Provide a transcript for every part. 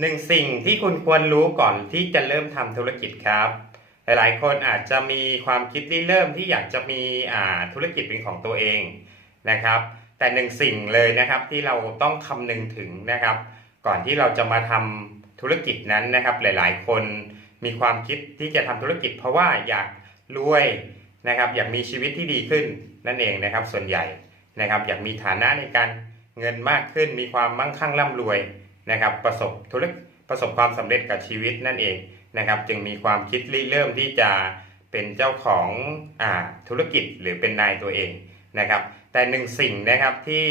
หนึ่งสิ่งที่คุณควรรู้ก่อนที่จะเริ่มทำธุรกิจครับ หลายๆ คนอาจจะมีความคิดที่เริ่มที่อยากจะมีอ่าธุรกิจเป็นของตัวเองนะครับ แต่หนึ่งสิ่งเลยนะครับที่เราต้องคำนึงถึงนะครับ ก่อนที่เราจะมาทำธุรกิจนั้นนะครับ หลายๆ คนมีความคิดที่จะทำธุรกิจ เพราะว่าอยากรวยนะครับ อยากมีชีวิตที่ดีขึ้นนั่นเองนะครับ ส่วนใหญ่นะครับ อยากมีฐานะในการเงินมากขึ้น มีความมั่งคั่งร่ำรวย นะครับประสบธุรกิจประสบความสำเร็จกับชีวิตนั่นเองนะครับ จึงมีความคิดริเริ่มที่จะเป็นเจ้าของอธุรกิจหรือเป็นนายตัวเองนะครับ แต่หนึ่งสิ่งนะครับที่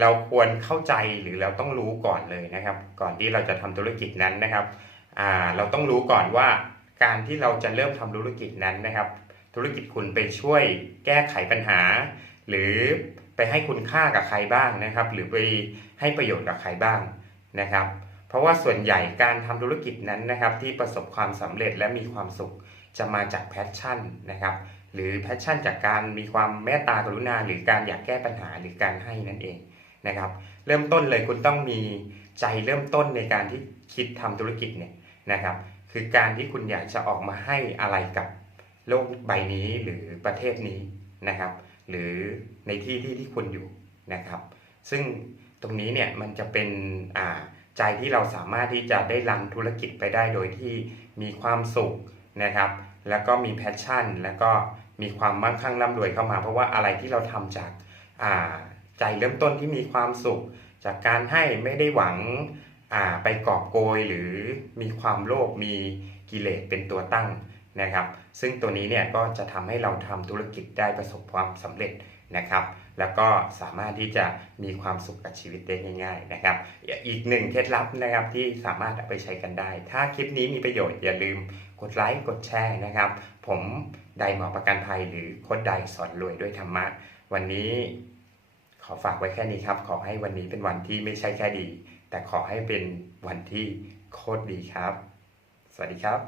เราควรเข้าใจหรือเราต้องรู้ก่อนเลยนะครับ ก่อนที่เราจะทำธุรกิจนั้นนะครับเราต้องรู้ก่อนว่าการที่เราจะเริ่มทำธุรกิจนั้นนะครับ ธุรกิจคุณไปช่วยแก้ไขปัญหา หรือไปให้คุณค่ากับใครบ้างนะครับ หรือไปให้ประโยชน์กับใครบ้าง นะครับ เพราะว่าส่วนใหญ่การทำธุรกิจนั้นนะครับที่ประสบความสำเร็จและมีความสุขจะมาจากแพชชั่นนะครับ หรือแพชชั่นจากการมีความเมตตากรุณา หรือการอยากแก้ปัญหาหรือการให้นั่นเองนะครับ เริ่มต้นเลยคุณต้องมีใจเริ่มต้นในการที่คิดทำธุรกิจเนี่ยนะครับ คือการที่คุณอยากจะออกมาให้อะไรกับโลกใบนี้หรือประเทศนี้นะครับ หรือในที่ที่ที่คุณอยู่นะครับ ซึ่ง ตรงนี้เนี่ยมันจะเป็นอ่าใจที่เราสามารถที่จะได้รันธุรกิจไปได้โดยที่มีความสุขนะครับ แล้วก็มีแพชชั่น แล้วก็มีความมั่งคั่งร่ำรวยเข้ามา เพราะว่าอะไรที่เราทำจากอ่าใจเริ่มต้นที่มีความสุข จากการให้ไม่ได้หวังอ่าไปกอบโกยหรือมีความโลภมีกิเลสเป็นตัวตั้งนะครับ ซึ่งตัวนี้เนี่ยก็จะทำให้เราทำธุรกิจได้ประสบความสำเร็จ นะครับ แล้วก็สามารถที่จะมีความสุขกับชีวิตได้ง่าย ๆนะครับ อีกหนึ่งเคล็ดลับนะครับที่สามารถเอาไปใช้กันได้ ถ้าคลิปนี้มีประโยชน์อย่าลืมกดไลค์กดแชร์นะครับ ผมไดหมอประกันภัยหรือโค้ดไดสอนรวยด้วยธรรมะ วันนี้ขอฝากไว้แค่นี้ครับ ขอให้วันนี้เป็นวันที่ไม่ใช่แค่ดี แต่ขอให้เป็นวันที่โคตรดีครับ สวัสดีครับ